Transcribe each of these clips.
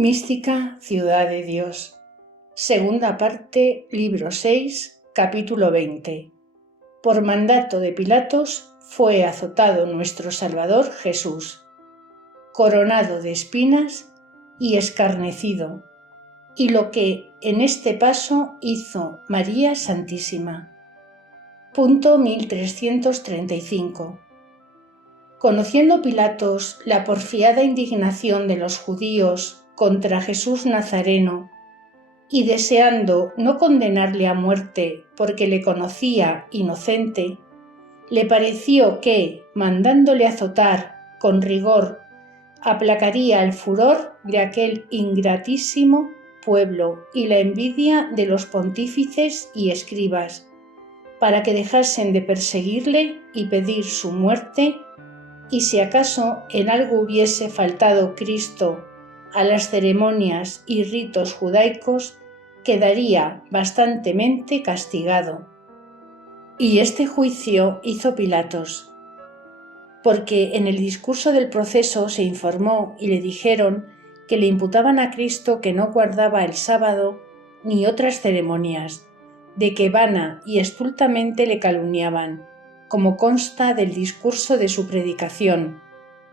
Mística Ciudad de Dios. Segunda parte, libro 6, capítulo 20. Por mandato de Pilatos fue azotado nuestro Salvador Jesús, coronado de espinas y escarnecido, y lo que en este paso hizo María Santísima. Punto 1335. Conociendo Pilatos la porfiada indignación de los judíos contra Jesús Nazareno, y deseando no condenarle a muerte porque le conocía inocente, le pareció que, mandándole azotar con rigor, aplacaría el furor de aquel ingratísimo pueblo y la envidia de los pontífices y escribas, para que dejasen de perseguirle y pedir su muerte, y si acaso en algo hubiese faltado Cristo a las ceremonias y ritos judaicos, quedaría bastantemente castigado. Y este juicio hizo Pilatos, porque en el discurso del proceso se informó y le dijeron que le imputaban a Cristo que no guardaba el sábado ni otras ceremonias, de que vana y estultamente le calumniaban, como consta del discurso de su predicación,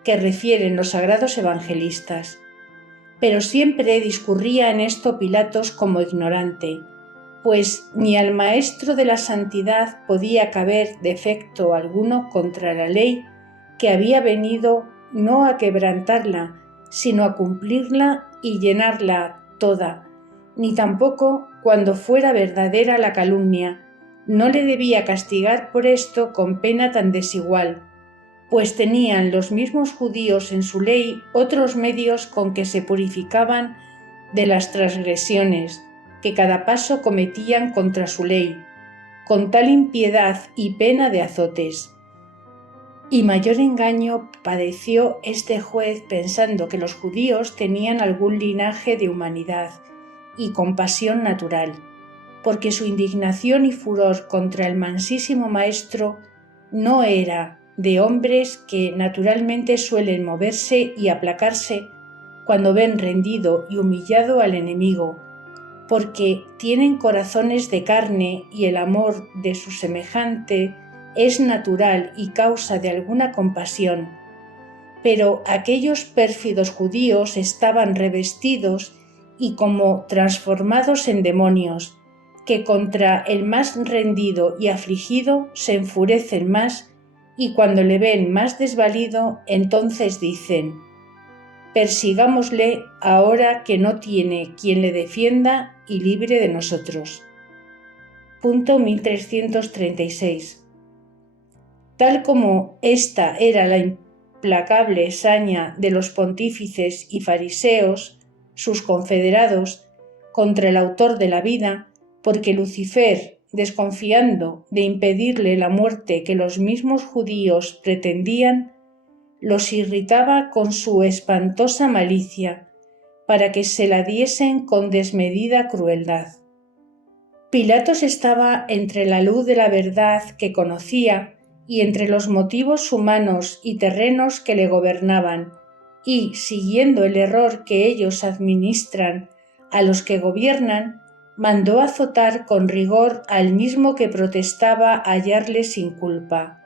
que refieren los sagrados evangelistas. Pero siempre discurría en esto Pilatos como ignorante, pues ni al maestro de la santidad podía caber defecto alguno contra la ley, que había venido no a quebrantarla, sino a cumplirla y llenarla toda, ni tampoco, cuando fuera verdadera la calumnia, no le debía castigar por esto con pena tan desigual, pues tenían los mismos judíos en su ley otros medios con que se purificaban de las transgresiones que cada paso cometían contra su ley, con tal impiedad y pena de azotes. Y mayor engaño padeció este juez pensando que los judíos tenían algún linaje de humanidad y compasión natural, porque su indignación y furor contra el mansísimo maestro no era de hombres que naturalmente suelen moverse y aplacarse cuando ven rendido y humillado al enemigo, porque tienen corazones de carne y el amor de su semejante es natural y causa de alguna compasión. Pero aquellos pérfidos judíos estaban revestidos y como transformados en demonios, que contra el más rendido y afligido se enfurecen más, y cuando le ven más desvalido, entonces dicen: persigámosle ahora que no tiene quien le defienda y libre de nosotros. Punto 1336. Tal como esta era la implacable saña de los pontífices y fariseos, sus confederados, contra el autor de la vida, porque Lucifer, desconfiando de impedirle la muerte que los mismos judíos pretendían, los irritaba con su espantosa malicia, para que se la diesen con desmedida crueldad. Pilatos estaba entre la luz de la verdad que conocía y entre los motivos humanos y terrenos que le gobernaban, y, siguiendo el error que ellos administran a los que gobiernan, mandó azotar con rigor al mismo que protestaba hallarle sin culpa.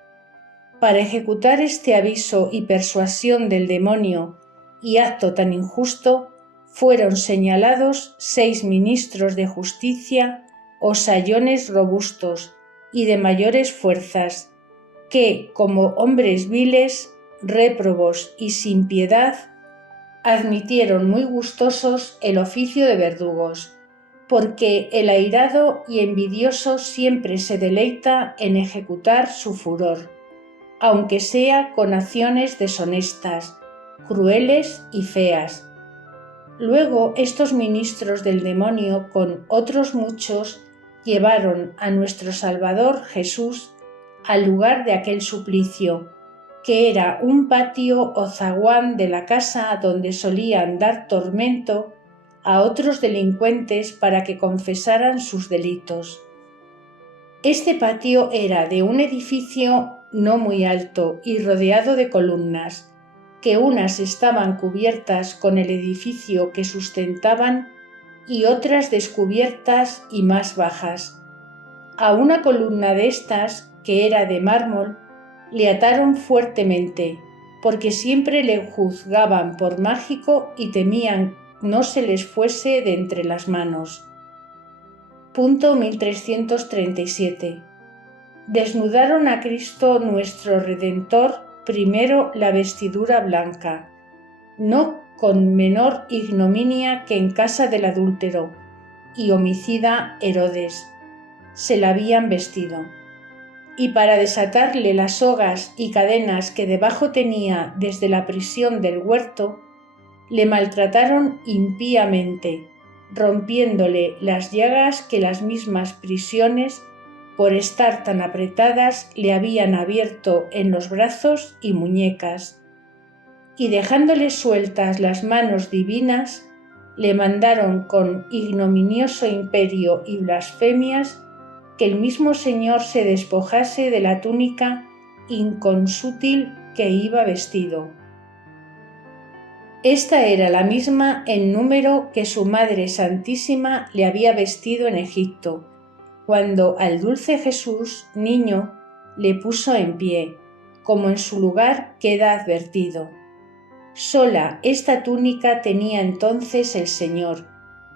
Para ejecutar este aviso y persuasión del demonio y acto tan injusto, fueron señalados 6 ministros de justicia o sayones robustos y de mayores fuerzas, que, como hombres viles, réprobos y sin piedad, admitieron muy gustosos el oficio de verdugos, porque el airado y envidioso siempre se deleita en ejecutar su furor, aunque sea con acciones deshonestas, crueles y feas. Luego estos ministros del demonio, con otros muchos, llevaron a nuestro Salvador Jesús al lugar de aquel suplicio, que era un patio o zaguán de la casa donde solían dar tormento a otros delincuentes para que confesaran sus delitos. Este patio era de un edificio no muy alto y rodeado de columnas, que unas estaban cubiertas con el edificio que sustentaban y otras descubiertas y más bajas. A una columna de estas, que era de mármol, le ataron fuertemente, porque siempre le juzgaban por mágico y temían no se les fuese de entre las manos. Punto 1337. Desnudaron a Cristo nuestro Redentor primero la vestidura blanca, no con menor ignominia que en casa del adúltero y homicida Herodes se la habían vestido, y para desatarle las sogas y cadenas que debajo tenía desde la prisión del huerto, le maltrataron impíamente, rompiéndole las llagas que las mismas prisiones, por estar tan apretadas, le habían abierto en los brazos y muñecas, y dejándole sueltas las manos divinas, le mandaron con ignominioso imperio y blasfemias que el mismo Señor se despojase de la túnica inconsútil que iba vestido. Esta era la misma en número que su Madre Santísima le había vestido en Egipto, cuando al dulce Jesús, niño, le puso en pie, como en su lugar queda advertido. Sola esta túnica tenía entonces el Señor,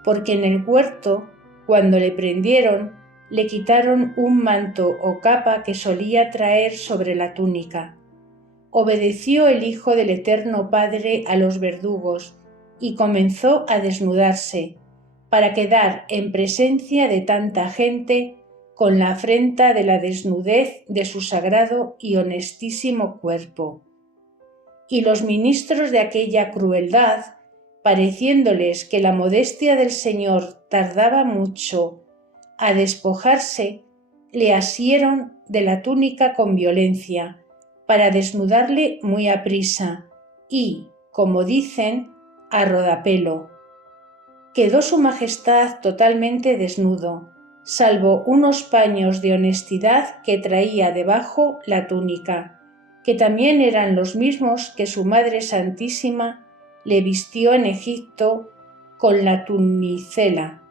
porque en el huerto, cuando le prendieron, le quitaron un manto o capa que solía traer sobre la túnica. Obedeció el Hijo del Eterno Padre a los verdugos y comenzó a desnudarse, para quedar en presencia de tanta gente con la afrenta de la desnudez de su sagrado y honestísimo cuerpo. Y los ministros de aquella crueldad, pareciéndoles que la modestia del Señor tardaba mucho a despojarse, le asieron de la túnica con violencia, para desnudarle muy aprisa y, como dicen, a rodapelo. Quedó su majestad totalmente desnudo, salvo unos paños de honestidad que traía debajo la túnica, que también eran los mismos que su Madre Santísima le vistió en Egipto con la tunicela,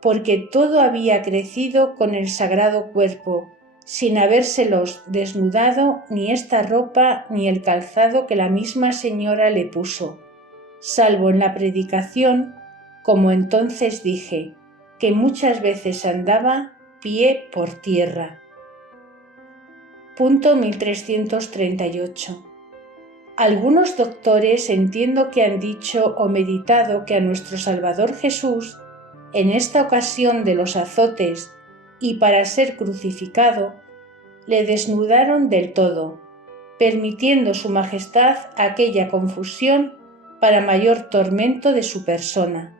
porque todo había crecido con el sagrado cuerpo, sin habérselos desnudado ni esta ropa ni el calzado que la misma Señora le puso, salvo en la predicación, como entonces dije, que muchas veces andaba pie por tierra. Punto 1338. Algunos doctores entiendo que han dicho o meditado que a nuestro Salvador Jesús, en esta ocasión de los azotes y para ser crucificado, le desnudaron del todo, permitiendo su majestad aquella confusión para mayor tormento de su persona.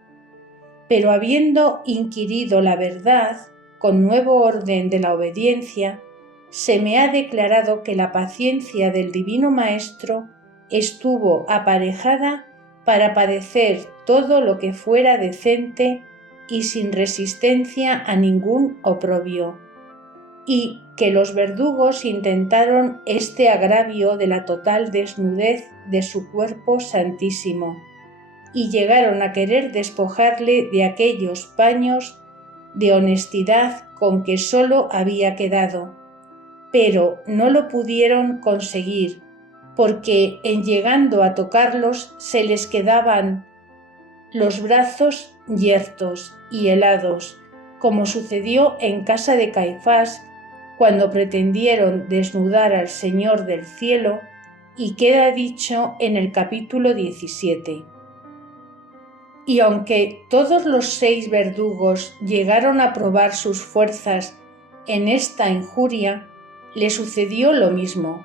Pero habiendo inquirido la verdad, con nuevo orden de la obediencia, se me ha declarado que la paciencia del Divino Maestro estuvo aparejada para padecer todo lo que fuera decente y sin resistencia a ningún oprobio, y que los verdugos intentaron este agravio de la total desnudez de su cuerpo santísimo, y llegaron a querer despojarle de aquellos paños de honestidad con que solo había quedado, pero no lo pudieron conseguir, porque en llegando a tocarlos se les quedaban los brazos yertos y helados, como sucedió en casa de Caifás cuando pretendieron desnudar al Señor del cielo, y queda dicho en el capítulo 17. Y aunque todos los 6 verdugos llegaron a probar sus fuerzas en esta injuria, le sucedió lo mismo,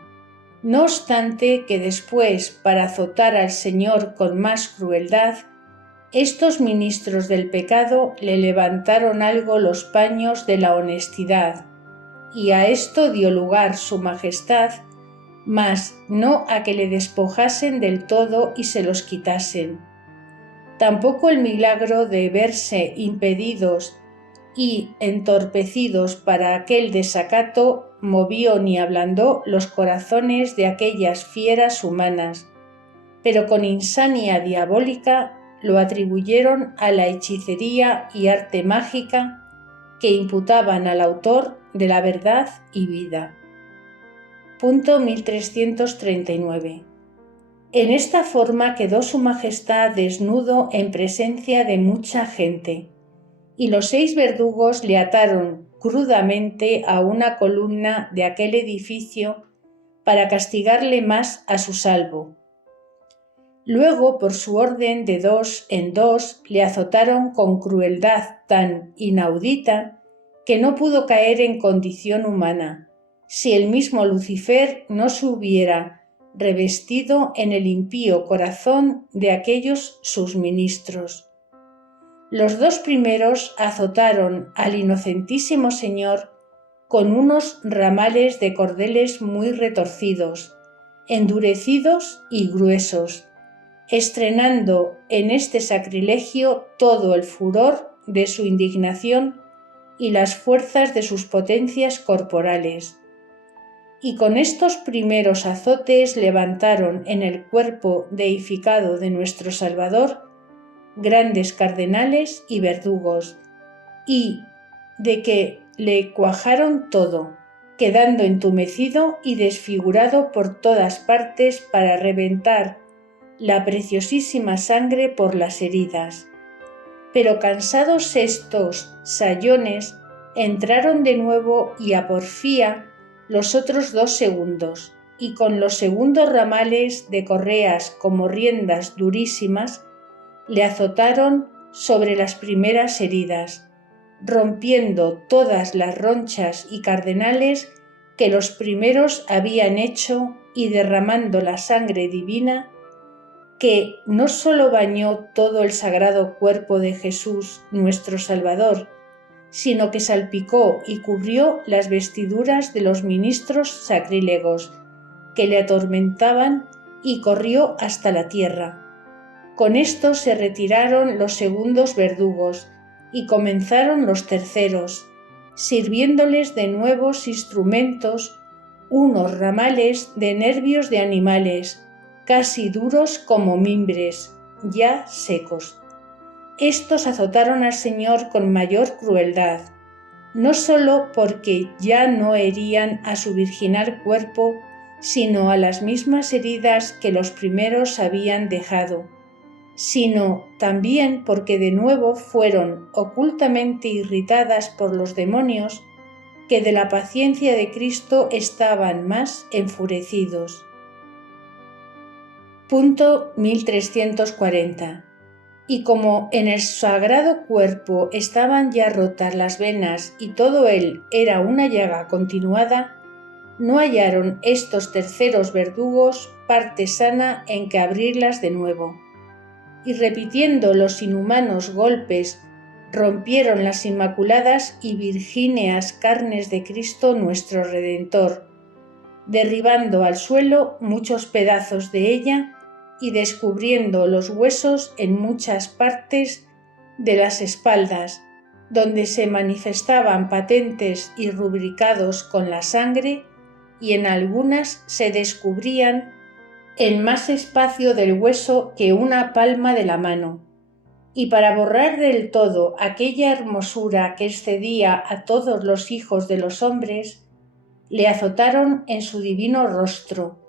no obstante que después, para azotar al Señor con más crueldad, estos ministros del pecado le levantaron algo los paños de la honestidad, y a esto dio lugar su majestad, mas no a que le despojasen del todo y se los quitasen. Tampoco el milagro de verse impedidos y entorpecidos para aquel desacato movió ni ablandó los corazones de aquellas fieras humanas, pero con insania diabólica lo atribuyeron a la hechicería y arte mágica que imputaban al autor de la verdad y vida. Punto 1339. En esta forma quedó su majestad desnudo en presencia de mucha gente, y los 6 verdugos le ataron crudamente a una columna de aquel edificio para castigarle más a su salvo. Luego, por su orden, de 2 en 2, le azotaron con crueldad tan inaudita que no pudo caer en condición humana, si el mismo Lucifer no se hubiera revestido en el impío corazón de aquellos sus ministros. Los 2 primeros azotaron al inocentísimo Señor con unos ramales de cordeles muy retorcidos, endurecidos y gruesos, estrenando en este sacrilegio todo el furor de su indignación y las fuerzas de sus potencias corporales. Y con estos primeros azotes levantaron en el cuerpo deificado de nuestro Salvador grandes cardenales y verdugos, y de que le cuajaron todo, quedando entumecido y desfigurado por todas partes para reventar la preciosísima sangre por las heridas. Pero cansados estos sayones, entraron de nuevo y a porfía los otros 2 segundos, y con los segundos ramales de correas como riendas durísimas, le azotaron sobre las primeras heridas, rompiendo todas las ronchas y cardenales que los primeros habían hecho y derramando la sangre divina que no sólo bañó todo el sagrado cuerpo de Jesús nuestro Salvador, sino que salpicó y cubrió las vestiduras de los ministros sacrílegos que le atormentaban y corrió hasta la tierra. Con esto se retiraron los segundos verdugos y comenzaron los terceros, sirviéndoles de nuevos instrumentos unos ramales de nervios de animales, casi duros como mimbres, ya secos. Estos azotaron al Señor con mayor crueldad, no sólo porque ya no herían a su virginal cuerpo, sino a las mismas heridas que los primeros habían dejado, sino también porque de nuevo fueron ocultamente irritadas por los demonios que de la paciencia de Cristo estaban más enfurecidos. Punto 1340. Y como en el sagrado cuerpo estaban ya rotas las venas y todo él era una llaga continuada, no hallaron estos terceros verdugos parte sana en que abrirlas de nuevo. Y repitiendo los inhumanos golpes, rompieron las inmaculadas y virgíneas carnes de Cristo nuestro Redentor, derribando al suelo muchos pedazos de ella y descubriendo los huesos en muchas partes de las espaldas, donde se manifestaban patentes y rubricados con la sangre, y en algunas se descubrían en más espacio del hueso que una palma de la mano. Y para borrar del todo aquella hermosura que excedía a todos los hijos de los hombres, le azotaron en su divino rostro,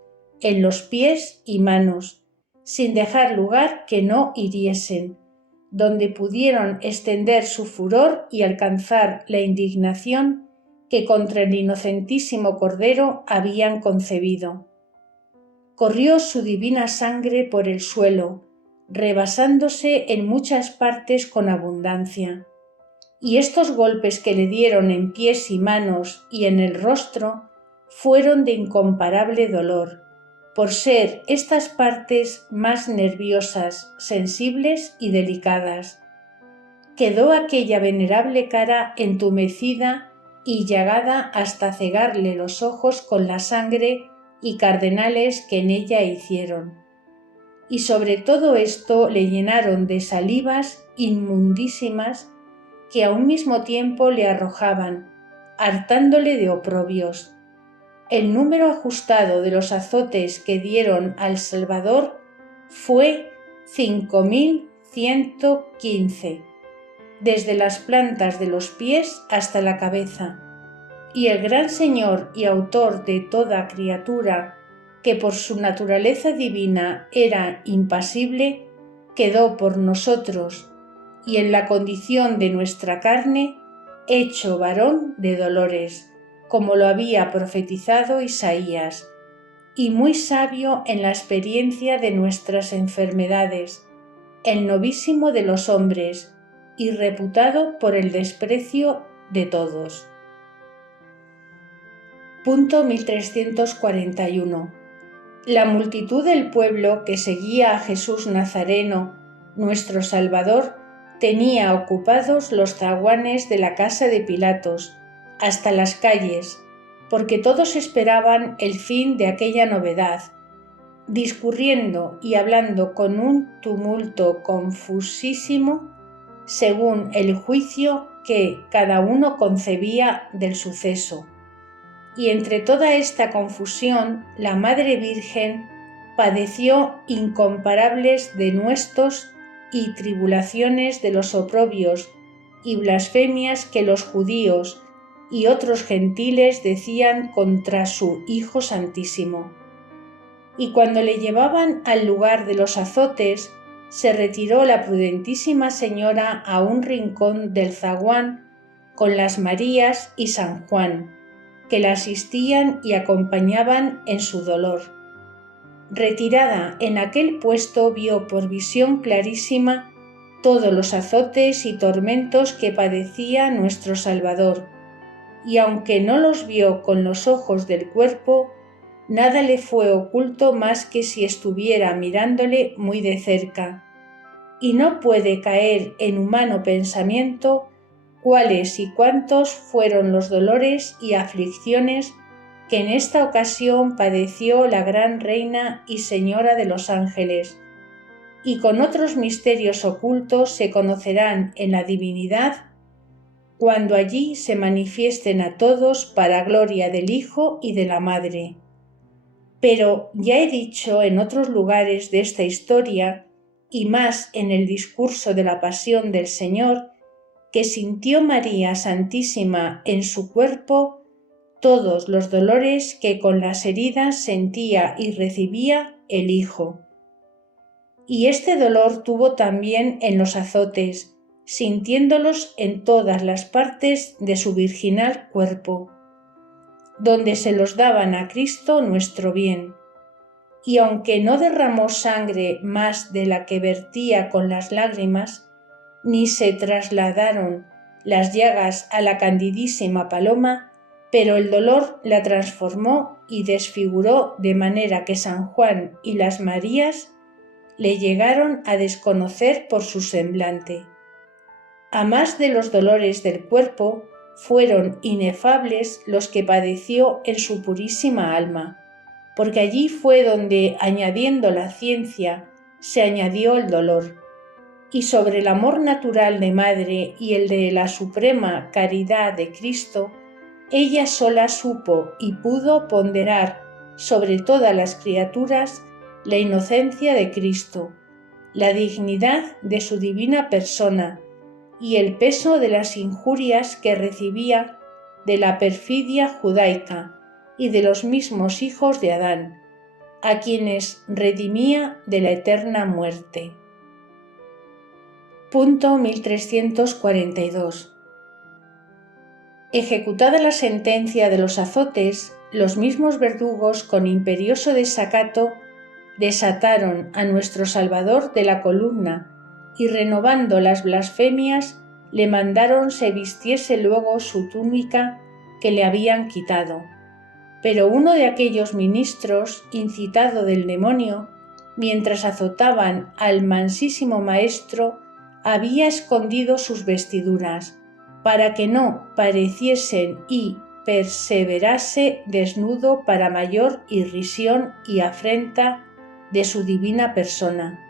en los pies y manos, sin dejar lugar que no hiriesen, donde pudieron extender su furor y alcanzar la indignación que contra el inocentísimo Cordero habían concebido. Corrió su divina sangre por el suelo, rebasándose en muchas partes con abundancia, y estos golpes que le dieron en pies y manos y en el rostro fueron de incomparable dolor, por ser estas partes más nerviosas, sensibles y delicadas. Quedó aquella venerable cara entumecida y llagada hasta cegarle los ojos con la sangre y cardenales que en ella hicieron. Y sobre todo esto le llenaron de salivas inmundísimas que a un mismo tiempo le arrojaban, hartándole de oprobios. El número ajustado de los azotes que dieron al Salvador fue 5115, desde las plantas de los pies hasta la cabeza, y el gran Señor y autor de toda criatura, que por su naturaleza divina era impasible, quedó por nosotros, y en la condición de nuestra carne, hecho varón de dolores, como lo había profetizado Isaías, y muy sabio en la experiencia de nuestras enfermedades, el novísimo de los hombres, y reputado por el desprecio de todos. Punto 1341. La multitud del pueblo que seguía a Jesús Nazareno, nuestro Salvador, tenía ocupados los zaguanes de la casa de Pilatos, hasta las calles, porque todos esperaban el fin de aquella novedad, discurriendo y hablando con un tumulto confusísimo, según el juicio que cada uno concebía del suceso. Y entre toda esta confusión, la Madre Virgen padeció incomparables denuestos y tribulaciones de los oprobios y blasfemias que los judíos y otros gentiles decían contra su Hijo Santísimo. Y cuando le llevaban al lugar de los azotes, se retiró la prudentísima señora a un rincón del zaguán con las Marías y San Juan, que la asistían y acompañaban en su dolor. Retirada en aquel puesto, vio por visión clarísima todos los azotes y tormentos que padecía nuestro Salvador, y aunque no los vio con los ojos del cuerpo, nada le fue oculto más que si estuviera mirándole muy de cerca, y no puede caer en humano pensamiento cuáles y cuántos fueron los dolores y aflicciones que en esta ocasión padeció la gran Reina y Señora de los ángeles, y con otros misterios ocultos se conocerán en la divinidad cuando allí se manifiesten a todos para gloria del Hijo y de la Madre. Pero ya he dicho en otros lugares de esta historia, y más en el discurso de la Pasión del Señor, que sintió María Santísima en su cuerpo todos los dolores que con las heridas sentía y recibía el Hijo. Y este dolor tuvo también en los azotes, sintiéndolos en todas las partes de su virginal cuerpo, donde se los daban a Cristo nuestro bien. Y aunque no derramó sangre más de la que vertía con las lágrimas, ni se trasladaron las llagas a la candidísima paloma, pero el dolor la transformó y desfiguró de manera que San Juan y las Marías le llegaron a desconocer por su semblante. A más de los dolores del cuerpo, fueron inefables los que padeció en su purísima alma, porque allí fue donde, añadiendo la ciencia, se añadió el dolor. Y sobre el amor natural de madre y el de la suprema caridad de Cristo, ella sola supo y pudo ponderar sobre todas las criaturas la inocencia de Cristo, la dignidad de su divina persona y el peso de las injurias que recibía de la perfidia judaica y de los mismos hijos de Adán, a quienes redimía de la eterna muerte. Punto 1342. Ejecutada la sentencia de los azotes, los mismos verdugos con imperioso desacato desataron a nuestro Salvador de la columna y renovando las blasfemias le mandaron se vistiese luego su túnica que le habían quitado. Pero uno de aquellos ministros, incitado del demonio, mientras azotaban al mansísimo maestro, había escondido sus vestiduras, para que no pareciesen y perseverase desnudo para mayor irrisión y afrenta de su divina persona.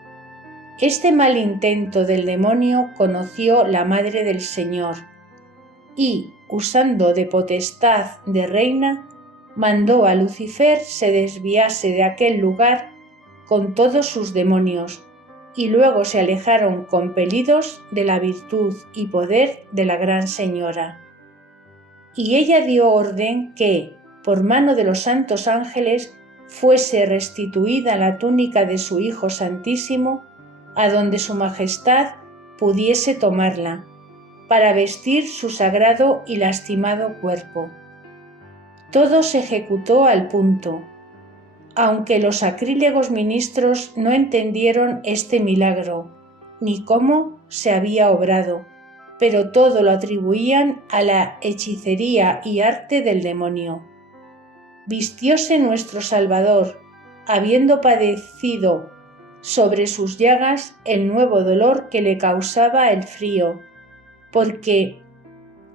Este mal intento del demonio conoció la Madre del Señor, y, usando de potestad de reina, mandó a Lucifer se desviase de aquel lugar con todos sus demonios, y luego se alejaron compelidos de la virtud y poder de la Gran Señora. Y ella dio orden que, por mano de los santos ángeles, fuese restituida la túnica de su Hijo Santísimo, a donde su Majestad pudiese tomarla, para vestir su sagrado y lastimado cuerpo. Todo se ejecutó al punto, aunque los sacrílegos ministros no entendieron este milagro, ni cómo se había obrado, pero todo lo atribuían a la hechicería y arte del demonio. Vistióse nuestro Salvador, habiendo padecido sobre sus llagas el nuevo dolor que le causaba el frío, porque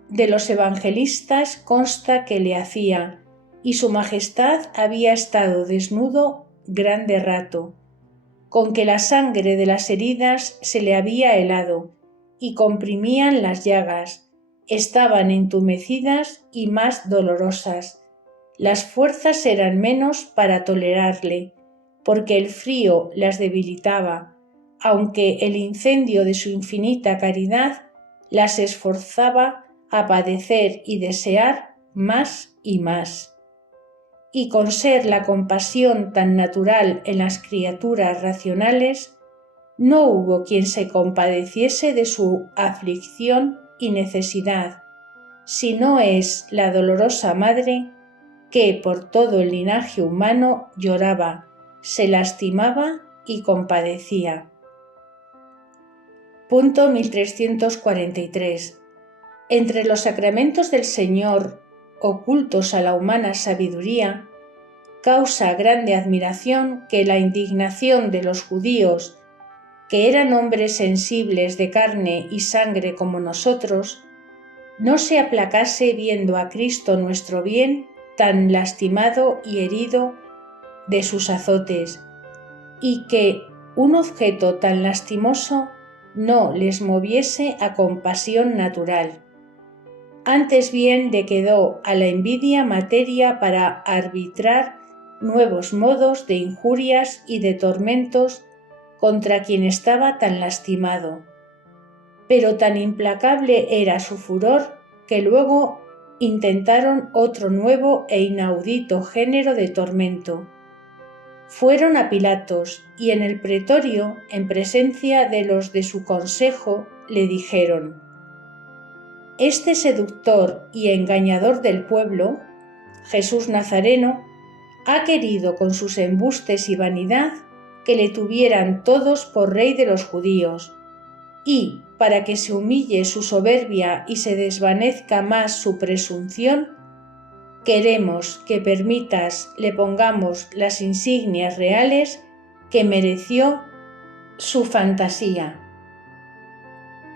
de los evangelistas consta que le hacía, y su Majestad había estado desnudo grande rato, con que la sangre de las heridas se le había helado, y comprimían las llagas, estaban entumecidas y más dolorosas. Las fuerzas eran menos para tolerarle, porque el frío las debilitaba, aunque el incendio de su infinita caridad las esforzaba a padecer y desear más y más. Y con ser la compasión tan natural en las criaturas racionales, no hubo quien se compadeciese de su aflicción y necesidad, si no es la dolorosa madre que por todo el linaje humano lloraba, se lastimaba y compadecía. Punto 1343. Entre los sacramentos del Señor, ocultos a la humana sabiduría, causa grande admiración que la indignación de los judíos, que eran hombres sensibles de carne y sangre como nosotros, no se aplacase viendo a Cristo nuestro bien tan lastimado y herido de sus azotes, y que un objeto tan lastimoso no les moviese a compasión natural. Antes bien le quedó a la envidia materia para arbitrar nuevos modos de injurias y de tormentos contra quien estaba tan lastimado. Pero tan implacable era su furor que luego intentaron otro nuevo e inaudito género de tormento. Fueron a Pilatos y en el pretorio, en presencia de los de su consejo, le dijeron: «Este seductor y engañador del pueblo, Jesús Nazareno, ha querido con sus embustes y vanidad que le tuvieran todos por rey de los judíos, y, para que se humille su soberbia y se desvanezca más su presunción, queremos que permitas le pongamos las insignias reales que mereció su fantasía».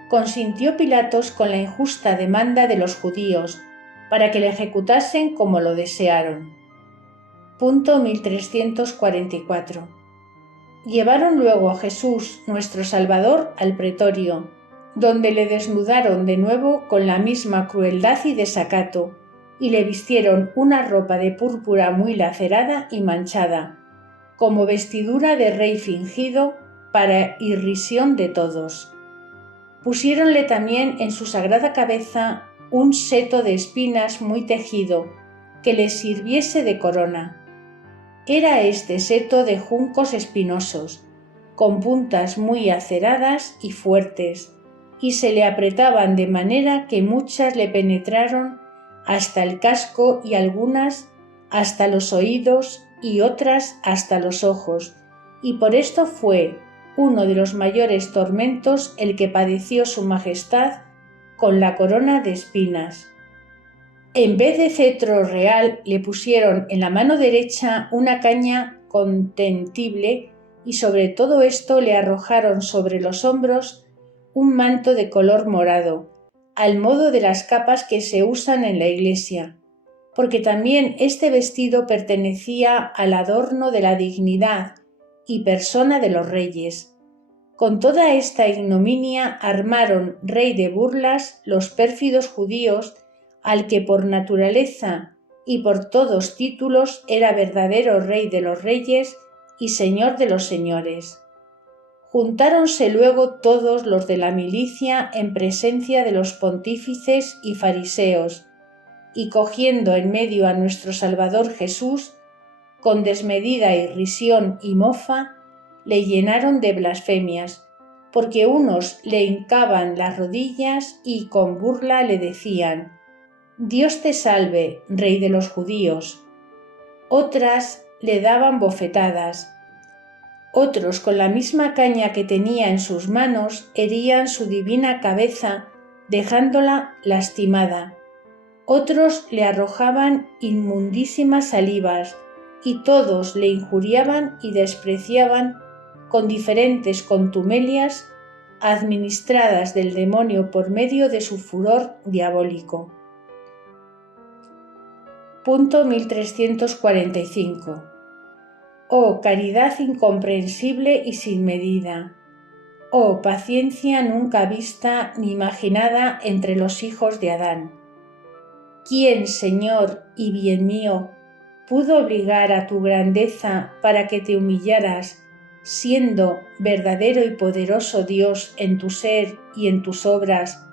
Consintió Pilatos con la injusta demanda de los judíos, para que le ejecutasen como lo desearon. Punto 1344. Llevaron luego a Jesús, nuestro Salvador, al pretorio, donde le desnudaron de nuevo con la misma crueldad y desacato, y le vistieron una ropa de púrpura muy lacerada y manchada, como vestidura de rey fingido, para irrisión de todos. Pusiéronle también en su sagrada cabeza un seto de espinas muy tejido, que le sirviese de corona. Era este seto de juncos espinosos, con puntas muy aceradas y fuertes, y se le apretaban de manera que muchas le penetraron hasta el casco y algunas hasta los oídos y otras hasta los ojos, y por esto fue uno de los mayores tormentos el que padeció su Majestad con la corona de espinas. En vez de cetro real le pusieron en la mano derecha una caña contentible y sobre todo esto le arrojaron sobre los hombros un manto de color morado, al modo de las capas que se usan en la iglesia, porque también este vestido pertenecía al adorno de la dignidad y persona de los reyes. Con toda esta ignominia armaron rey de burlas los pérfidos judíos, al que por naturaleza y por todos títulos era verdadero rey de los reyes y Señor de los señores. Juntáronse luego todos los de la milicia en presencia de los pontífices y fariseos, y cogiendo en medio a nuestro Salvador Jesús, con desmedida irrisión y mofa, le llenaron de blasfemias, porque unos le hincaban las rodillas y con burla le decían: «Dios te salve, Rey de los judíos». Otras le daban bofetadas. Otros, con la misma caña que tenía en sus manos, herían su divina cabeza, dejándola lastimada. Otros le arrojaban inmundísimas salivas, y todos le injuriaban y despreciaban con diferentes contumelias administradas del demonio por medio de su furor diabólico. Punto 1345. Oh caridad incomprensible y sin medida, oh paciencia nunca vista ni imaginada entre los hijos de Adán. ¿Quién, Señor y bien mío, pudo obligar a tu grandeza para que te humillaras, siendo verdadero y poderoso Dios en tu ser y en tus obras,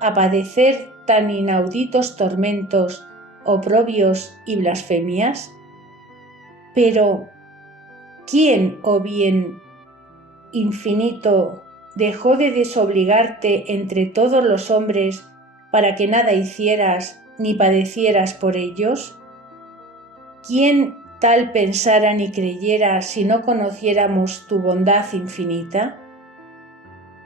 a padecer tan inauditos tormentos, oprobios y blasfemias? Pero, ¿quién, oh bien infinito, dejó de desobligarte entre todos los hombres para que nada hicieras ni padecieras por ellos? ¿Quién tal pensara ni creyera si no conociéramos tu bondad infinita?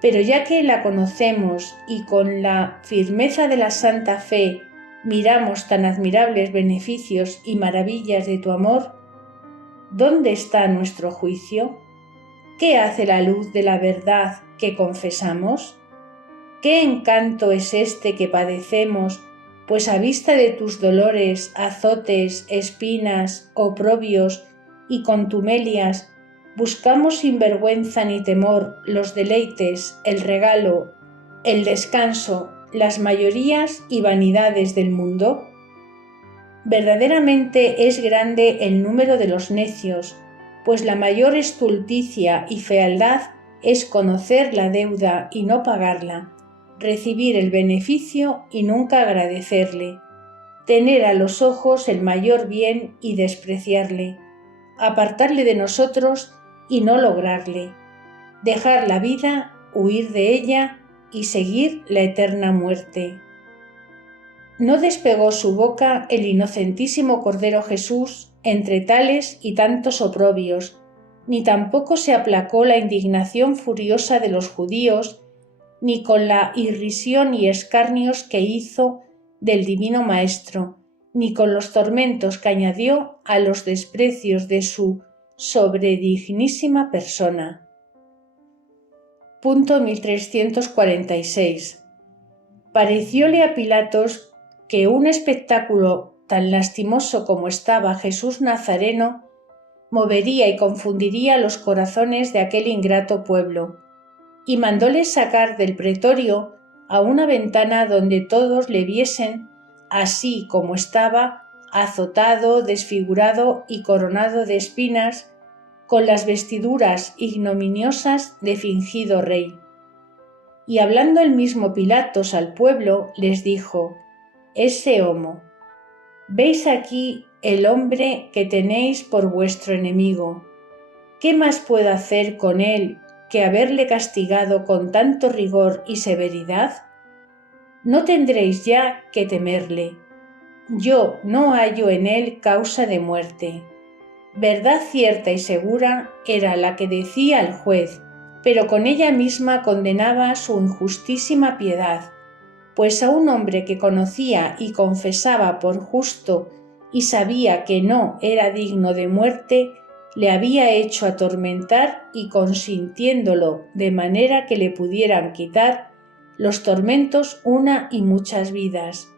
Pero ya que la conocemos y con la firmeza de la santa fe miramos tan admirables beneficios y maravillas de tu amor, ¿dónde está nuestro juicio? ¿Qué hace la luz de la verdad que confesamos? ¿Qué encanto es este que padecemos, pues a vista de tus dolores, azotes, espinas, oprobios y contumelias, buscamos sin vergüenza ni temor los deleites, el regalo, el descanso, las mayorías y vanidades del mundo? Verdaderamente es grande el número de los necios, pues la mayor estulticia y fealdad es conocer la deuda y no pagarla, recibir el beneficio y nunca agradecerle, tener a los ojos el mayor bien y despreciarle, apartarle de nosotros y no lograrle, dejar la vida, huir de ella y seguir la eterna muerte. No despegó su boca el inocentísimo Cordero Jesús entre tales y tantos oprobios, ni tampoco se aplacó la indignación furiosa de los judíos, ni con la irrisión y escarnios que hizo del divino Maestro, ni con los tormentos que añadió a los desprecios de su sobredignísima persona. Punto 1346. Parecióle a Pilatos que un espectáculo tan lastimoso como estaba Jesús Nazareno movería y confundiría los corazones de aquel ingrato pueblo, y mandóles sacar del pretorio a una ventana donde todos le viesen así como estaba, azotado, desfigurado y coronado de espinas, con las vestiduras ignominiosas de fingido rey. Y hablando el mismo Pilatos al pueblo, les dijo: «Ese homo, ¿veis aquí el hombre que tenéis por vuestro enemigo? ¿Qué más puedo hacer con él que haberle castigado con tanto rigor y severidad? No tendréis ya que temerle. Yo no hallo en él causa de muerte». Verdad cierta y segura era la que decía el juez, pero con ella misma condenaba su injustísima piedad, pues a un hombre que conocía y confesaba por justo y sabía que no era digno de muerte, le había hecho atormentar y consintiéndolo de manera que le pudieran quitar los tormentos una y muchas vidas.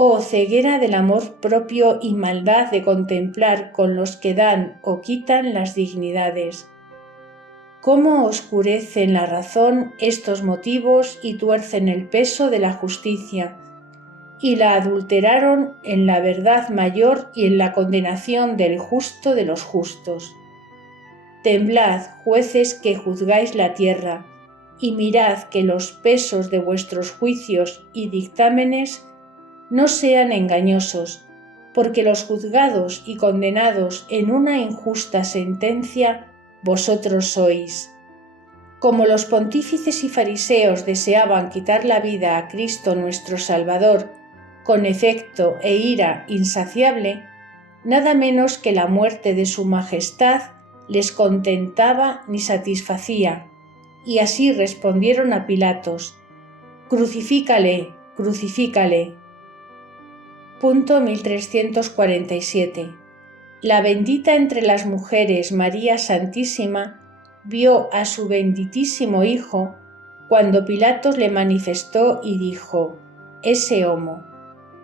Oh ceguera del amor propio y maldad de contemplar con los que dan o quitan las dignidades. ¿Cómo oscurecen la razón estos motivos y tuercen el peso de la justicia, y la adulteraron en la verdad mayor y en la condenación del justo de los justos? Temblad, jueces que juzgáis la tierra, y mirad que los pesos de vuestros juicios y dictámenes no sean engañosos, porque los juzgados y condenados en una injusta sentencia vosotros sois. Como los pontífices y fariseos deseaban quitar la vida a Cristo nuestro Salvador con efecto e ira insaciable, nada menos que la muerte de su majestad les contentaba ni satisfacía, y así respondieron a Pilatos: «Crucifícale, crucifícale». Punto 1347. La bendita entre las mujeres María Santísima vio a su benditísimo Hijo cuando Pilatos le manifestó y dijo: «Ese homo»,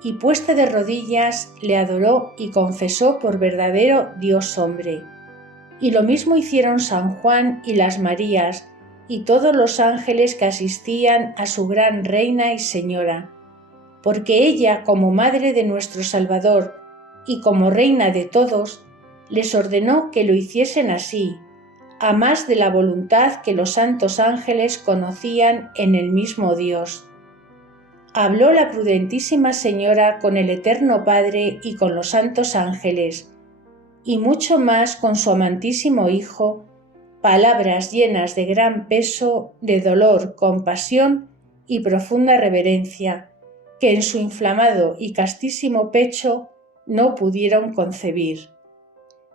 y puesta de rodillas le adoró y confesó por verdadero Dios hombre. Y lo mismo hicieron San Juan y las Marías y todos los ángeles que asistían a su gran Reina y Señora, porque ella, como Madre de nuestro Salvador y como Reina de todos, les ordenó que lo hiciesen así, a más de la voluntad que los santos ángeles conocían en el mismo Dios. Habló la prudentísima Señora con el Eterno Padre y con los santos ángeles, y mucho más con su amantísimo Hijo, palabras llenas de gran peso, de dolor, compasión y profunda reverencia, que en su inflamado y castísimo pecho no pudieron concebir.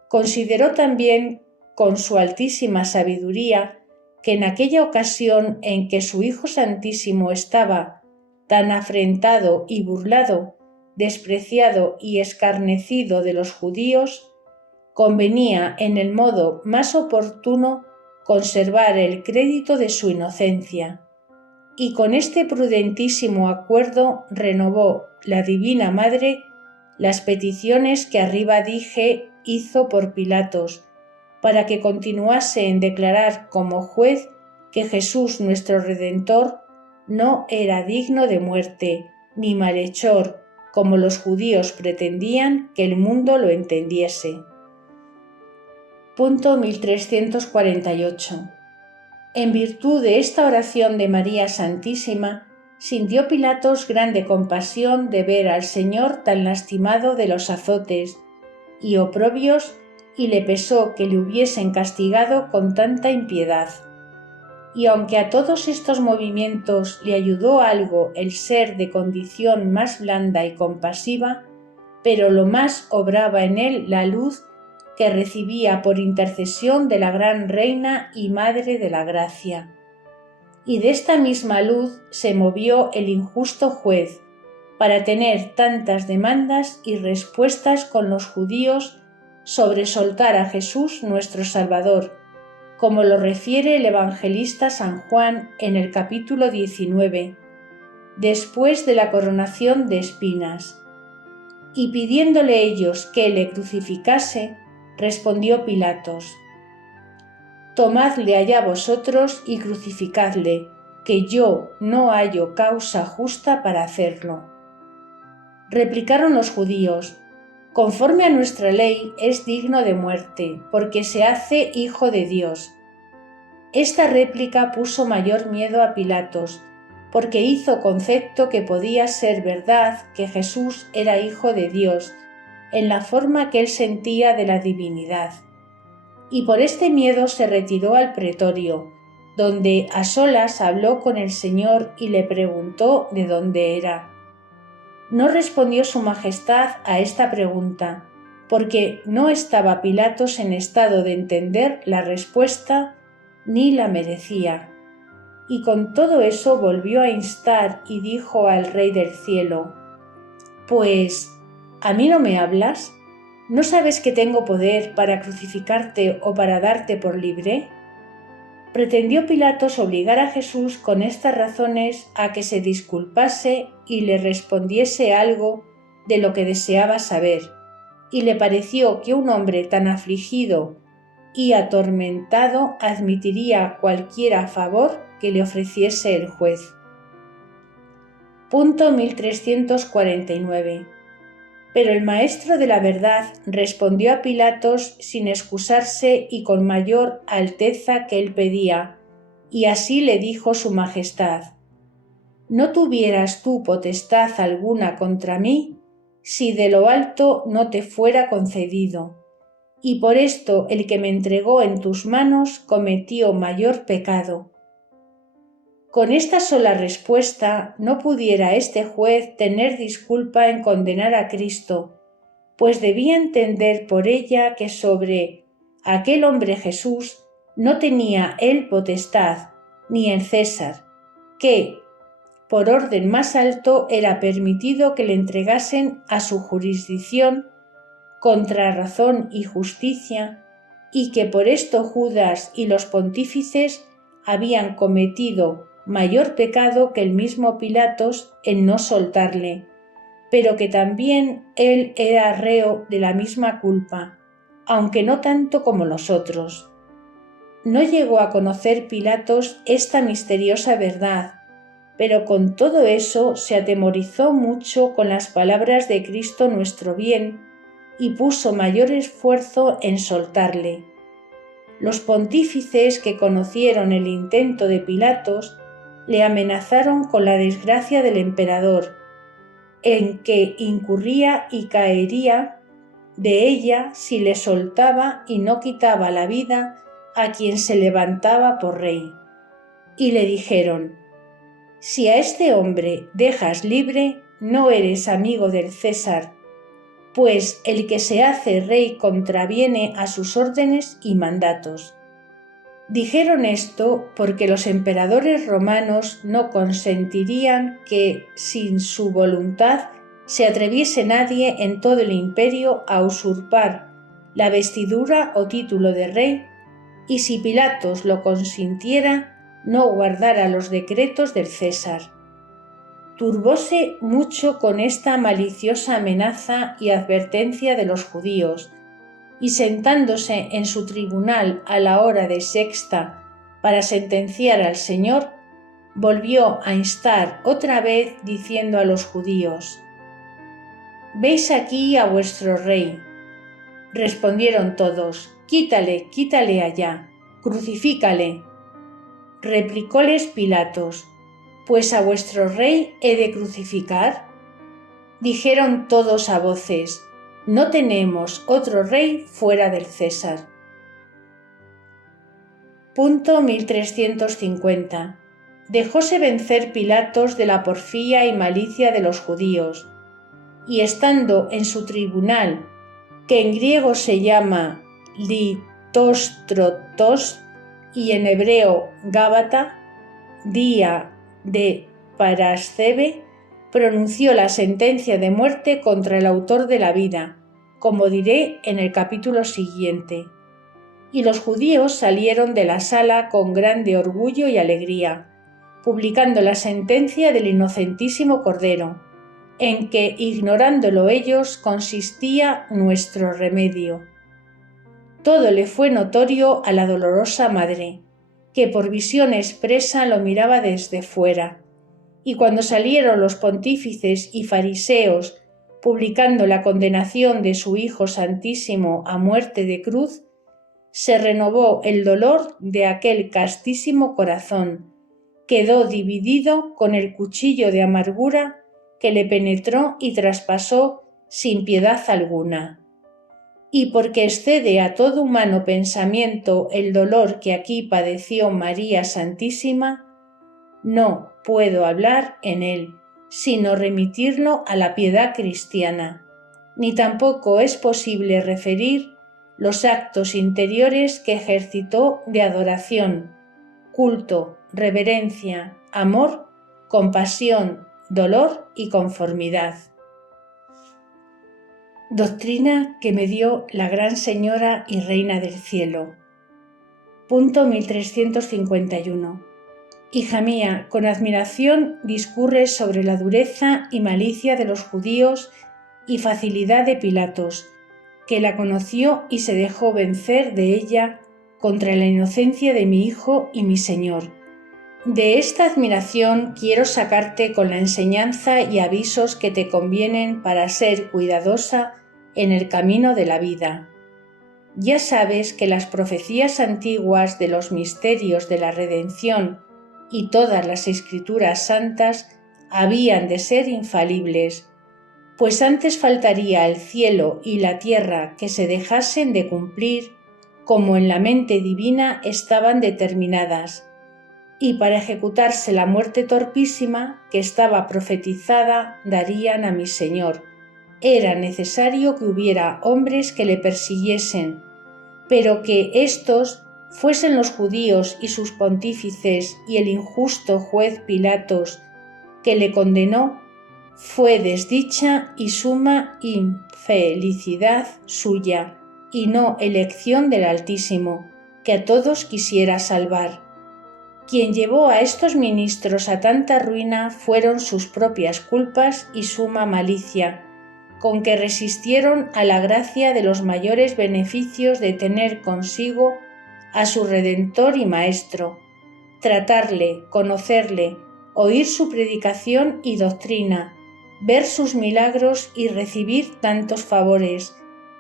Consideró también con su altísima sabiduría que en aquella ocasión en que su Hijo Santísimo estaba tan afrentado y burlado, despreciado y escarnecido de los judíos, convenía en el modo más oportuno conservar el crédito de su inocencia, y con este prudentísimo acuerdo renovó la Divina Madre las peticiones que arriba dije hizo por Pilatos, para que continuase en declarar como juez que Jesús nuestro Redentor no era digno de muerte, ni malhechor, como los judíos pretendían que el mundo lo entendiese. Punto 1348. En virtud de esta oración de María Santísima, sintió Pilatos grande compasión de ver al Señor tan lastimado de los azotes y oprobios, y le pesó que le hubiesen castigado con tanta impiedad. Y aunque a todos estos movimientos le ayudó algo el ser de condición más blanda y compasiva, pero lo más obraba en él la luz que recibía por intercesión de la gran Reina y Madre de la Gracia. Y de esta misma luz se movió el injusto juez, para tener tantas demandas y respuestas con los judíos sobre soltar a Jesús nuestro Salvador, como lo refiere el evangelista San Juan en el capítulo 19, después de la coronación de espinas. Y pidiéndole ellos que le crucificase, respondió Pilatos: «Tomadle allá vosotros y crucificadle, que yo no hallo causa justa para hacerlo». Replicaron los judíos: «Conforme a nuestra ley es digno de muerte, porque se hace hijo de Dios». Esta réplica puso mayor miedo a Pilatos, porque hizo concepto que podía ser verdad que Jesús era hijo de Dios, en la forma que él sentía de la divinidad. Y por este miedo se retiró al pretorio, donde a solas habló con el Señor y le preguntó de dónde era. No respondió su majestad a esta pregunta, porque no estaba Pilatos en estado de entender la respuesta ni la merecía. Y con todo eso volvió a instar y dijo al Rey del cielo: «Pues, ¿a mí no me hablas? ¿No sabes que tengo poder para crucificarte o para darte por libre?» Pretendió Pilatos obligar a Jesús con estas razones a que se disculpase y le respondiese algo de lo que deseaba saber, y le pareció que un hombre tan afligido y atormentado admitiría cualquiera favor que le ofreciese el juez. Punto 1349. Pero el maestro de la verdad respondió a Pilatos sin excusarse y con mayor alteza que él pedía, y así le dijo su majestad: ¿No tuvieras tú potestad alguna contra mí, si de lo alto no te fuera concedido? Y por esto el que me entregó en tus manos cometió mayor pecado. Con esta sola respuesta no pudiera este juez tener disculpa en condenar a Cristo, pues debía entender por ella que sobre aquel hombre Jesús no tenía él potestad, ni el César, que, por orden más alto, era permitido que le entregasen a su jurisdicción contra razón y justicia, y que por esto Judas y los pontífices habían cometido mayor pecado que el mismo Pilatos en no soltarle, pero que también él era reo de la misma culpa, aunque no tanto como los otros. No llegó a conocer Pilatos esta misteriosa verdad, pero con todo eso se atemorizó mucho con las palabras de Cristo nuestro bien y puso mayor esfuerzo en soltarle. Los pontífices que conocieron el intento de Pilatos le amenazaron con la desgracia del emperador, en que incurría y caería de ella si le soltaba y no quitaba la vida a quien se levantaba por rey. Y le dijeron: si a este hombre dejas libre, no eres amigo del César, pues el que se hace rey contraviene a sus órdenes y mandatos. Dijeron esto porque los emperadores romanos no consentirían que, sin su voluntad, se atreviese nadie en todo el imperio a usurpar la vestidura o título de rey, y si Pilatos lo consintiera, no guardara los decretos del César. Turbóse mucho con esta maliciosa amenaza y advertencia de los judíos, y sentándose en su tribunal a la hora de sexta para sentenciar al Señor, volvió a instar otra vez diciendo a los judíos: «¿Veis aquí a vuestro rey?» Respondieron todos: «Quítale, quítale allá, crucifícale». Replicóles Pilatos: «¿Pues a vuestro rey he de crucificar?» Dijeron todos a voces: «No tenemos otro rey fuera del César». Punto 1350. Dejóse vencer Pilatos de la porfía y malicia de los judíos, y estando en su tribunal, que en griego se llama Litostrotos y en hebreo Gábata, día de Parasceve, pronunció la sentencia de muerte contra el autor de la vida, como diré en el capítulo siguiente. Y los judíos salieron de la sala con grande orgullo y alegría, publicando la sentencia del inocentísimo Cordero, en que, ignorándolo ellos, consistía nuestro remedio. Todo le fue notorio a la dolorosa madre, que por visión expresa lo miraba desde fuera, y cuando salieron los pontífices y fariseos publicando la condenación de su Hijo Santísimo a muerte de cruz, se renovó el dolor de aquel castísimo corazón, quedó dividido con el cuchillo de amargura que le penetró y traspasó sin piedad alguna. Y porque excede a todo humano pensamiento el dolor que aquí padeció María Santísima, no puedo hablar en él, sino remitirlo a la piedad cristiana, ni tampoco es posible referir los actos interiores que ejercitó de adoración, culto, reverencia, amor, compasión, dolor y conformidad. Doctrina que me dio la Gran Señora y Reina del Cielo. Punto 1351. Hija mía, con admiración discurres sobre la dureza y malicia de los judíos y facilidad de Pilatos, que la conoció y se dejó vencer de ella contra la inocencia de mi Hijo y mi Señor. De esta admiración quiero sacarte con la enseñanza y avisos que te convienen para ser cuidadosa en el camino de la vida. Ya sabes que las profecías antiguas de los misterios de la redención y todas las escrituras santas habían de ser infalibles, pues antes faltaría el cielo y la tierra que se dejasen de cumplir como en la mente divina estaban determinadas, y para ejecutarse la muerte torpísima que estaba profetizada darían a mi Señor. Era necesario que hubiera hombres que le persiguiesen, pero que éstos fuesen los judíos y sus pontífices y el injusto juez Pilatos que le condenó, fue desdicha y suma infelicidad suya, y no elección del Altísimo, que a todos quisiera salvar. Quien llevó a estos ministros a tanta ruina fueron sus propias culpas y suma malicia, con que resistieron a la gracia de los mayores beneficios de tener consigo a su Redentor y Maestro, tratarle, conocerle, oír su predicación y doctrina, ver sus milagros y recibir tantos favores,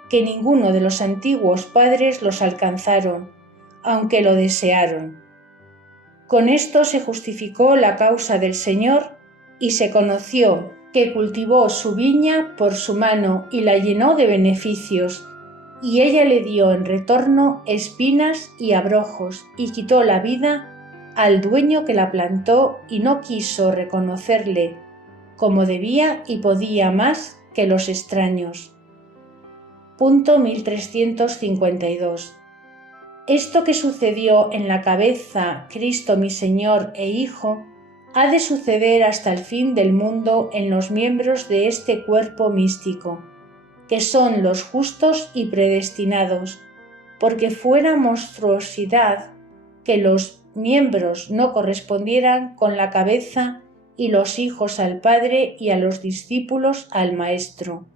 que ninguno de los antiguos padres los alcanzaron, aunque lo desearon. Con esto se justificó la causa del Señor y se conoció que cultivó su viña por su mano y la llenó de beneficios, y ella le dio en retorno espinas y abrojos, y quitó la vida al dueño que la plantó y no quiso reconocerle como debía y podía más que los extraños. Punto 1352. Esto que sucedió en la cabeza Cristo mi Señor e Hijo, ha de suceder hasta el fin del mundo en los miembros de este cuerpo místico, que son los justos y predestinados, porque fuera monstruosidad que los miembros no correspondieran con la cabeza y los hijos al Padre y a los discípulos al Maestro.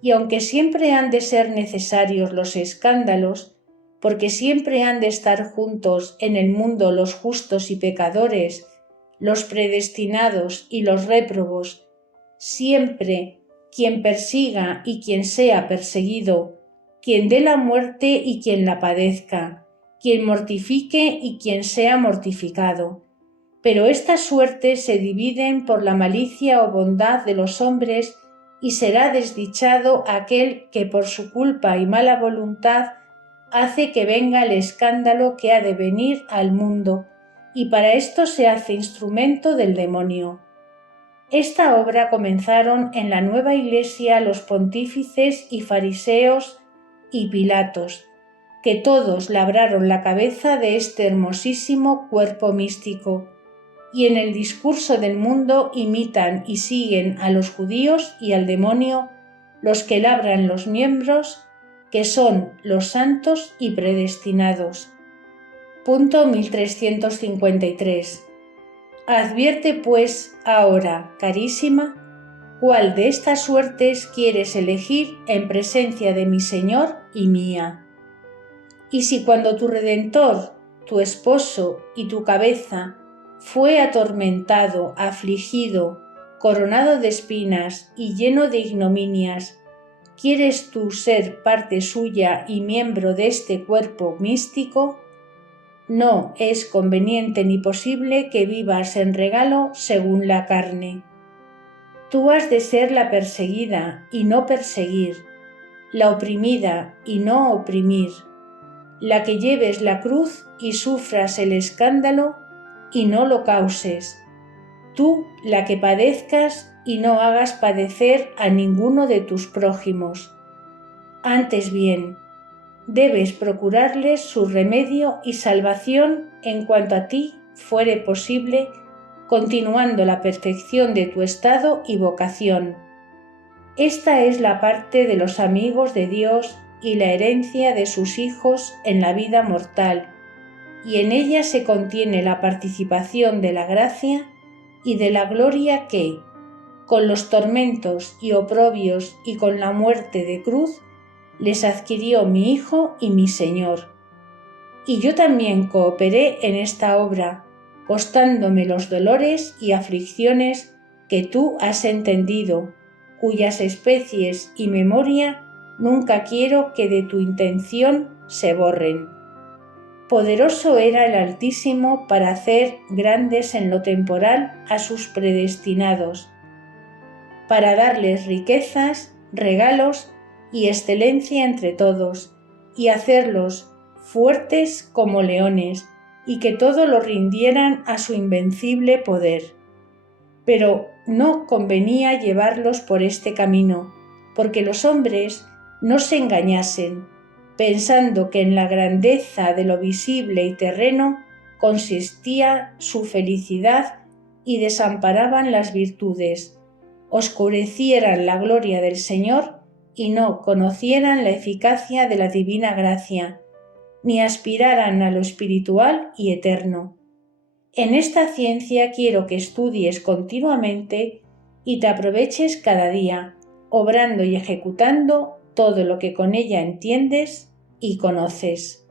Y aunque siempre han de ser necesarios los escándalos, porque siempre han de estar juntos en el mundo los justos y pecadores, los predestinados y los réprobos, siempre quien persiga y quien sea perseguido, quien dé la muerte y quien la padezca, quien mortifique y quien sea mortificado. Pero estas suertes se dividen por la malicia o bondad de los hombres, y será desdichado aquel que por su culpa y mala voluntad hace que venga el escándalo que ha de venir al mundo, y para esto se hace instrumento del demonio. Esta obra comenzaron en la nueva Iglesia los pontífices y fariseos y Pilatos, que todos labraron la cabeza de este hermosísimo cuerpo místico, y en el discurso del mundo imitan y siguen a los judíos y al demonio los que labran los miembros, que son los santos y predestinados. Punto 1353. Advierte pues ahora, carísima, cuál de estas suertes quieres elegir en presencia de mi Señor y mía. Y si cuando tu Redentor, tu esposo y tu cabeza fue atormentado, afligido, coronado de espinas y lleno de ignominias, ¿quieres tú ser parte suya y miembro de este cuerpo místico? No es conveniente ni posible que vivas en regalo según la carne. Tú has de ser la perseguida y no perseguir, la oprimida y no oprimir, la que lleves la cruz y sufras el escándalo y no lo causes, tú la que padezcas y no hagas padecer a ninguno de tus prójimos. Antes bien, debes procurarles su remedio y salvación en cuanto a ti fuere posible, continuando la perfección de tu estado y vocación. Esta es la parte de los amigos de Dios y la herencia de sus hijos en la vida mortal, y en ella se contiene la participación de la gracia y de la gloria que, con los tormentos y oprobios y con la muerte de cruz, les adquirió mi Hijo y mi Señor. Y yo también cooperé en esta obra, costándome los dolores y aflicciones que tú has entendido, cuyas especies y memoria nunca quiero que de tu intención se borren. Poderoso era el Altísimo para hacer grandes en lo temporal a sus predestinados, para darles riquezas, regalos y excelencia entre todos, y hacerlos fuertes como leones, y que todo lo rindieran a su invencible poder. Pero no convenía llevarlos por este camino, porque los hombres no se engañasen, pensando que en la grandeza de lo visible y terreno consistía su felicidad, y desamparaban las virtudes, oscurecieran la gloria del Señor y no conocieran la eficacia de la divina gracia, ni aspiraran a lo espiritual y eterno. En esta ciencia quiero que estudies continuamente y te aproveches cada día, obrando y ejecutando todo lo que con ella entiendes y conoces.